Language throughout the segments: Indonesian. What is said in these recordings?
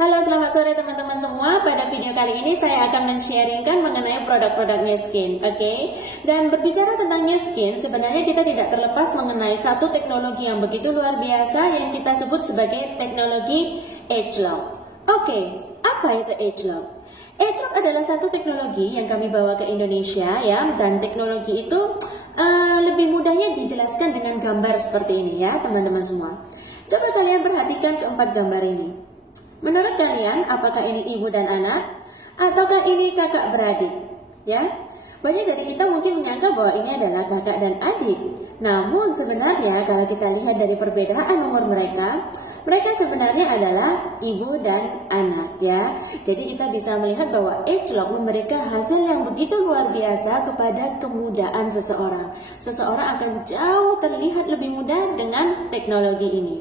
Halo, selamat sore teman-teman semua. Pada video kali ini saya akan men-sharingkan mengenai produk-produk New Skin. Oke. Dan berbicara tentang New Skin, sebenarnya kita tidak terlepas mengenai satu teknologi yang begitu luar biasa yang kita sebut sebagai teknologi ageLOC. Oke, apa itu ageLOC? ageLOC adalah satu teknologi yang kami bawa ke Indonesia ya, dan teknologi itu lebih mudahnya dijelaskan dengan gambar seperti ini ya, teman-teman semua. Coba kalian perhatikan keempat gambar ini. Menurut kalian, apakah ini ibu dan anak? Ataukah ini kakak beradik? Ya, banyak dari kita mungkin menyangka bahwa ini adalah kakak dan adik. Namun sebenarnya kalau kita lihat dari perbedaan umur mereka sebenarnya adalah ibu dan anak ya. Jadi kita bisa melihat bahwa ageLOC memberikan hasil yang begitu luar biasa kepada kemudaan seseorang. Seseorang akan jauh terlihat lebih muda dengan teknologi ini.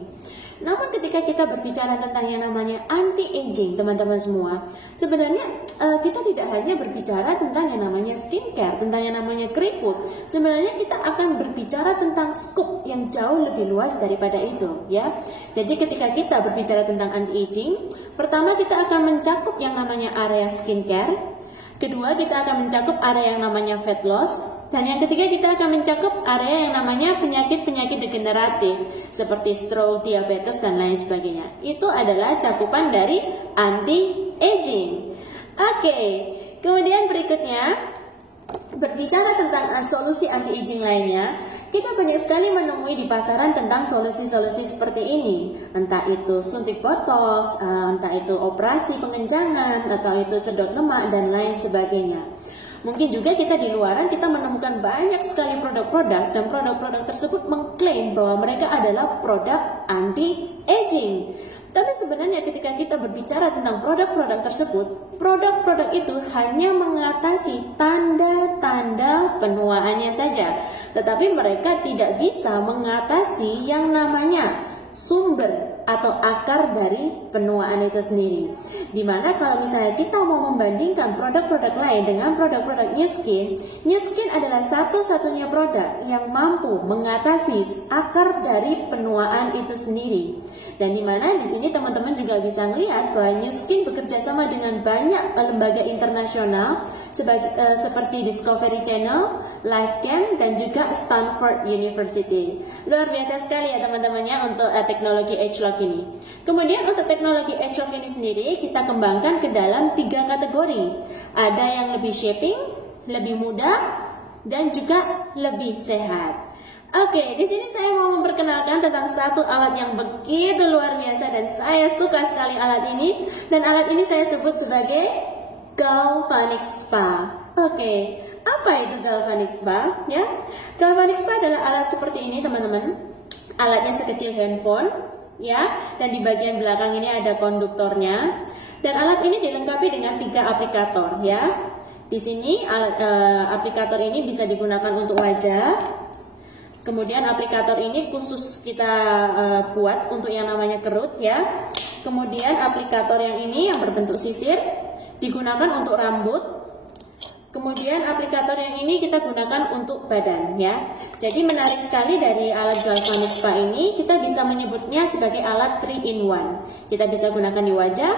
Namun ketika kita berbicara tentang yang namanya anti-aging, teman-teman semua, sebenarnya kita tidak hanya berbicara tentang yang namanya skincare, tentang yang namanya keriput. Sebenarnya kita akan berbicara tentang scope yang jauh lebih luas daripada itu, ya. Jadi ketika kita berbicara tentang anti-aging, pertama kita akan mencakup yang namanya area skincare. Kedua, kita akan mencakup area yang namanya fat loss. Dan yang ketiga, kita akan mencakup area yang namanya penyakit-penyakit degeneratif seperti stroke, diabetes, dan lain sebagainya. Itu adalah cakupan dari anti-aging. Oke, kemudian berikutnya, berbicara tentang solusi anti-aging lainnya, kita banyak sekali menemui di pasaran tentang solusi-solusi seperti ini. Entah itu suntik botox, entah itu operasi pengenjangan, atau itu sedot lemak, dan lain sebagainya. Mungkin juga kita di luaran kita menemukan banyak sekali produk-produk, dan produk-produk tersebut mengklaim bahwa mereka adalah produk anti-aging. Tapi sebenarnya ketika kita berbicara tentang produk-produk tersebut, produk-produk itu hanya mengatasi tanda-tanda penuaannya saja. Tetapi mereka tidak bisa mengatasi yang namanya sumber atau akar dari penuaan itu sendiri. Dimana kalau misalnya kita mau membandingkan produk-produk lain dengan produk-produk New Skin adalah satu-satunya produk yang mampu mengatasi akar dari penuaan itu sendiri. Dan dimana di sini teman-teman juga bisa melihat bahwa New Skin bekerja sama dengan banyak lembaga internasional seperti Discovery Channel, LifeCam, dan juga Stanford University. Luar biasa sekali ya teman-temannya untuk teknologi ageLOC ini. Kemudian untuk teknologi ageLOC ini sendiri kita kembangkan ke dalam 3 kategori. Ada yang lebih shaping, lebih mudah, dan juga lebih sehat. Oke, di sini saya mau memperkenalkan tentang satu alat yang begitu luar biasa dan saya suka sekali alat ini. Dan alat ini saya sebut sebagai Galvanic Spa. Oke, apa itu Galvanic Spa? Ya, Galvanic Spa adalah alat seperti ini teman-teman. Alatnya sekecil handphone, ya, dan di bagian belakang ini ada konduktornya. Dan alat ini dilengkapi dengan 3 aplikator, ya. Di sini aplikator ini bisa digunakan untuk wajah. Kemudian aplikator ini khusus kita buat untuk yang namanya kerut, ya. Kemudian aplikator yang ini yang berbentuk sisir digunakan untuk rambut. Kemudian aplikator yang ini kita gunakan untuk badan, ya. Jadi menarik sekali dari alat Galvanic Spa ini, kita bisa menyebutnya sebagai alat 3-in-1. Kita bisa gunakan di wajah,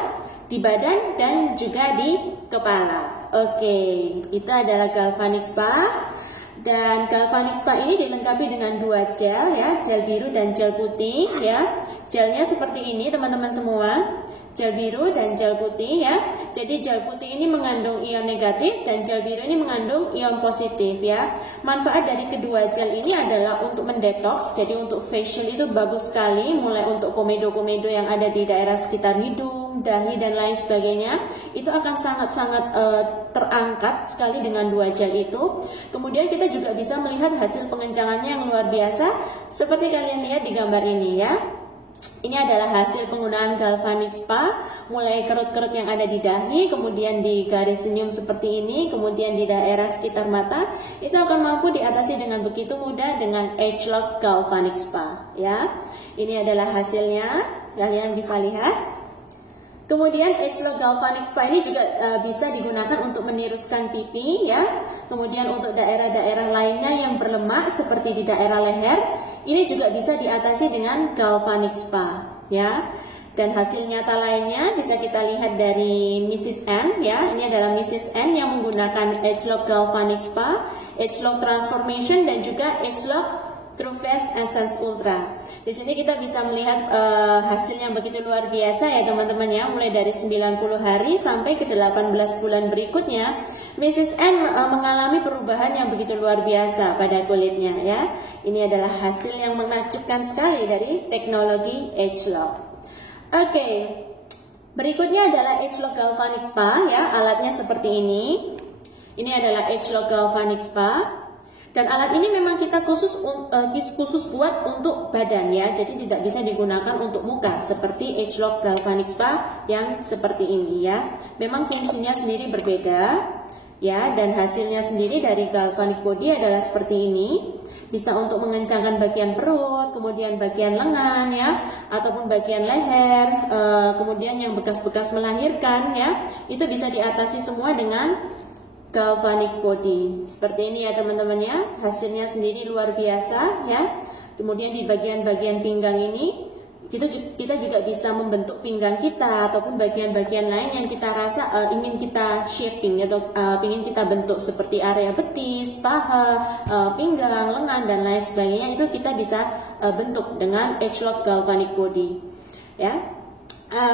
di badan, dan juga di kepala. Oke, itu adalah Galvanic Spa. Dan Galvanic Spa ini dilengkapi dengan 2 gel, ya, gel biru dan gel putih, ya. Gelnya seperti ini teman-teman semua, gel biru dan gel putih, ya. Jadi gel putih ini mengandung ion negatif dan gel biru ini mengandung ion positif, ya. Manfaat dari kedua gel ini adalah untuk mendetoks. Jadi untuk facial itu bagus sekali, mulai untuk komedo-komedo yang ada di daerah sekitar hidung, dahi, dan lain sebagainya. Itu akan sangat-sangat terangkat sekali dengan 2 gel itu. Kemudian kita juga bisa melihat hasil pengencangannya yang luar biasa seperti kalian lihat di gambar ini, ya. Ini adalah hasil penggunaan Galvanic Spa, mulai kerut-kerut yang ada di dahi, kemudian di garis senyum seperti ini, kemudian di daerah sekitar mata, itu akan mampu diatasi dengan begitu mudah dengan ageLOC Galvanic Spa, ya. Ini adalah hasilnya, kalian bisa lihat. Kemudian ageLOC Galvanic Spa ini juga bisa digunakan untuk meniruskan pipi, ya. Kemudian untuk daerah-daerah lainnya yang berlemak seperti di daerah leher, ini juga bisa diatasi dengan Galvanic Spa, ya. Dan hasil nyata lainnya bisa kita lihat dari Mrs. N ya. Ini adalah Mrs. N yang menggunakan Agelog Galvanic Spa, Agelog Transformation dan juga Agelog True Face Essence Ultra. Di sini kita bisa melihat hasil yang begitu luar biasa ya teman-teman ya. Mulai dari 90 hari sampai ke 18 bulan berikutnya, Mrs. N mengalami perubahan yang begitu luar biasa pada kulitnya ya. Ini adalah hasil yang menakjubkan sekali dari teknologi Agelog. Oke, berikutnya adalah Agelog Galvanic Spa ya. Alatnya seperti ini. Ini adalah Agelog Galvanic Spa. Dan alat ini memang kita khusus buat untuk badan ya. Jadi tidak bisa digunakan untuk muka seperti Agelog Galvanic Spa yang seperti ini ya. Memang fungsinya sendiri berbeda. Ya, dan hasilnya sendiri dari galvanic body adalah seperti ini. Bisa untuk mengencangkan bagian perut, kemudian bagian lengan ya, ataupun bagian leher, kemudian yang bekas-bekas melahirkan ya, itu bisa diatasi semua dengan galvanic body. Seperti ini ya teman-teman ya. Hasilnya sendiri luar biasa ya. Kemudian di bagian-bagian pinggang ini kita juga bisa membentuk pinggang kita ataupun bagian-bagian lain yang kita rasa ingin kita shaping atau ingin kita bentuk seperti area betis, paha, pinggang, lengan dan lain sebagainya. Itu kita bisa bentuk dengan Agelog Galvanic Body ya.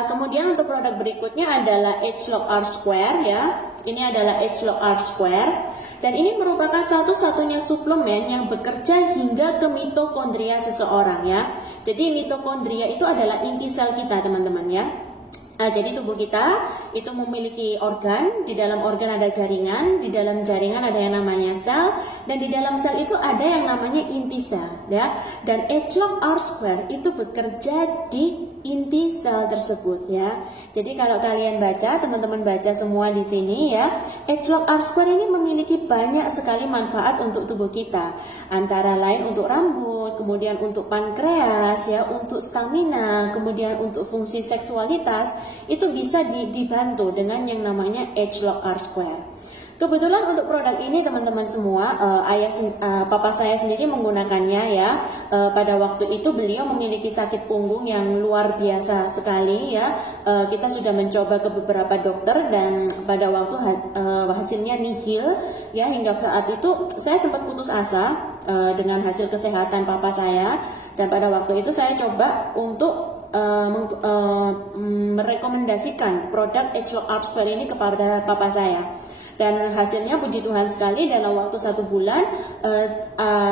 Kemudian untuk produk berikutnya adalah Agelog R Square ya. Ini adalah Agelog R Square. Dan ini merupakan satu-satunya suplemen yang bekerja hingga ke mitokondria seseorang ya. Jadi mitokondria itu adalah inti sel kita teman-teman ya. Jadi tubuh kita itu memiliki organ, di dalam organ ada jaringan, di dalam jaringan ada yang namanya sel, dan di dalam sel itu ada yang namanya inti sel ya. Dan Agelog R Square itu bekerja di inti sel tersebut ya. Jadi kalau kalian baca, teman-teman baca semua di sini ya, Agelog R Square ini memiliki banyak sekali manfaat untuk tubuh kita. Antara lain untuk rambut, kemudian untuk pankreas ya, untuk stamina, kemudian untuk fungsi seksualitas, itu bisa dibantu dengan yang namanya Agelog R Square. Kebetulan untuk produk ini teman-teman semua, papa saya sendiri menggunakannya ya. Pada waktu itu beliau memiliki sakit punggung yang luar biasa sekali ya. Kita sudah mencoba ke beberapa dokter dan pada waktu hasilnya nihil ya. Hingga saat itu saya sempat putus asa dengan hasil kesehatan papa saya. Dan pada waktu itu saya coba untuk merekomendasikan produk Agelog R Square ini kepada papa saya. Dan hasilnya puji Tuhan sekali dalam waktu 1 bulan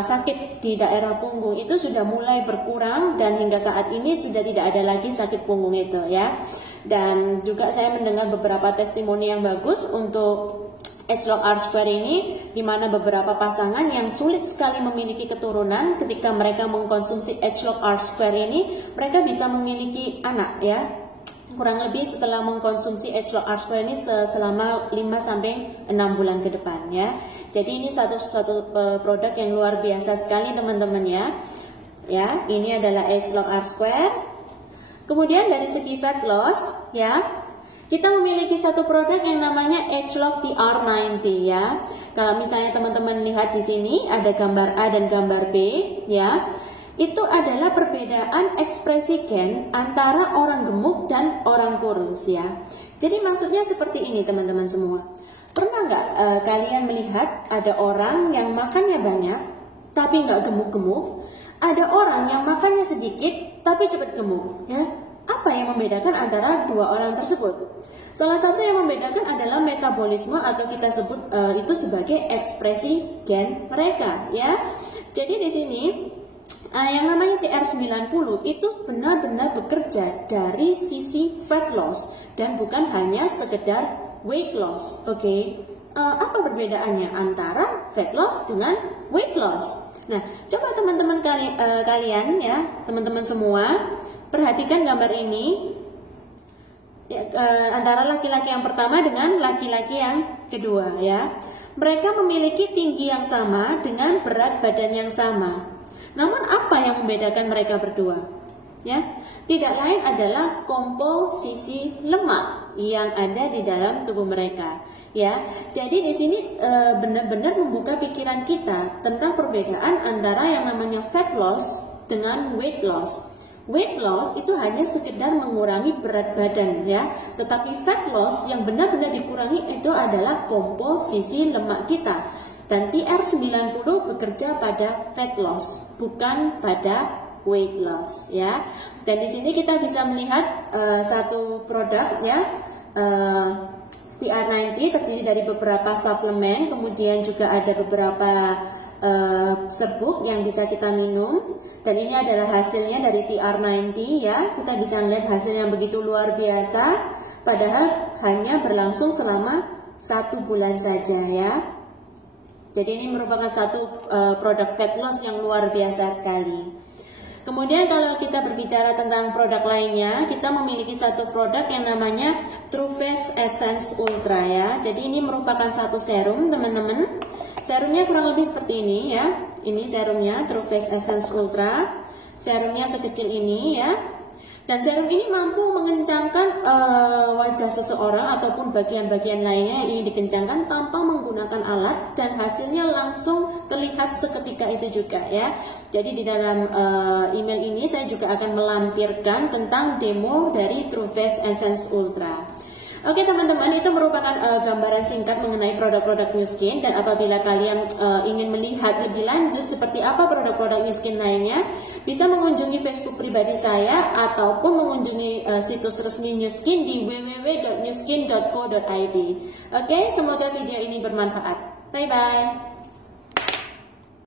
sakit di daerah punggung itu sudah mulai berkurang dan hingga saat ini sudah tidak ada lagi sakit punggung itu ya. Dan juga saya mendengar beberapa testimoni yang bagus untuk Agelog R Square ini, di mana beberapa pasangan yang sulit sekali memiliki keturunan ketika mereka mengkonsumsi Agelog R Square ini, mereka bisa memiliki anak ya. Kurang lebih setelah mengkonsumsi Agelog R Square ini selama 5-6 bulan ke depan ya. Jadi ini satu produk yang luar biasa sekali teman-teman ya. Ya, ini adalah Agelog R Square. Kemudian dari segi fat loss ya, kita memiliki satu produk yang namanya Agelog TR90 ya. Kalau misalnya teman-teman lihat di sini ada gambar A dan gambar B ya. Itu adalah perbedaan ekspresi gen antara orang gemuk dan orang kurus ya. Jadi maksudnya seperti ini teman-teman semua. Pernah nggak kalian melihat ada orang yang makannya banyak tapi nggak gemuk-gemuk, ada orang yang makannya sedikit tapi cepat gemuk ya? Apa yang membedakan antara dua orang tersebut? Salah satu yang membedakan adalah metabolisme atau kita sebut itu sebagai ekspresi gen mereka ya. Jadi di sini yang namanya TR90 itu benar-benar bekerja dari sisi fat loss dan bukan hanya sekedar weight loss. Oke. Apa perbedaannya antara fat loss dengan weight loss? Nah, coba teman-teman kalian ya, teman-teman semua, perhatikan gambar ini ya, antara laki-laki yang pertama dengan laki-laki yang kedua ya. Mereka memiliki tinggi yang sama dengan berat badan yang sama. Namun apa yang membedakan mereka berdua? Ya, tidak lain adalah komposisi lemak yang ada di dalam tubuh mereka. Ya, jadi di sini benar-benar membuka pikiran kita tentang perbedaan antara yang namanya fat loss dengan weight loss. Weight loss itu hanya sekedar mengurangi berat badan ya, tetapi fat loss yang benar-benar dikurangi itu adalah komposisi lemak kita. Dan TR90 bekerja pada fat loss, bukan pada weight loss ya. Dan di sini kita bisa melihat satu produk ya, TR90 terdiri dari beberapa suplemen, kemudian juga ada beberapa serbuk yang bisa kita minum, dan ini adalah hasilnya dari TR90 ya. Kita bisa melihat hasil yang begitu luar biasa, padahal hanya berlangsung selama 1 bulan saja ya. Jadi ini merupakan satu produk fat loss yang luar biasa sekali. Kemudian kalau kita berbicara tentang produk lainnya, kita memiliki satu produk yang namanya True Face Essence Ultra ya. Jadi ini merupakan satu serum teman-teman. Serumnya kurang lebih seperti ini ya. Ini serumnya True Face Essence Ultra. Serumnya sekecil ini ya. Dan serum ini mampu mengencangkan wajah seseorang ataupun bagian-bagian lainnya yang ingin dikencangkan tanpa menggunakan alat, dan hasilnya langsung terlihat seketika itu juga ya. Jadi di dalam email ini saya juga akan melampirkan tentang demo dari True Face Essence Ultra. Oke teman-teman, itu merupakan gambaran singkat mengenai produk-produk New Skin, dan apabila kalian ingin melihat lebih lanjut seperti apa produk-produk New Skin lainnya, bisa mengunjungi Facebook pribadi saya ataupun mengunjungi situs resmi New Skin di www.newskin.co.id. Oke, semoga video ini bermanfaat. Bye-bye.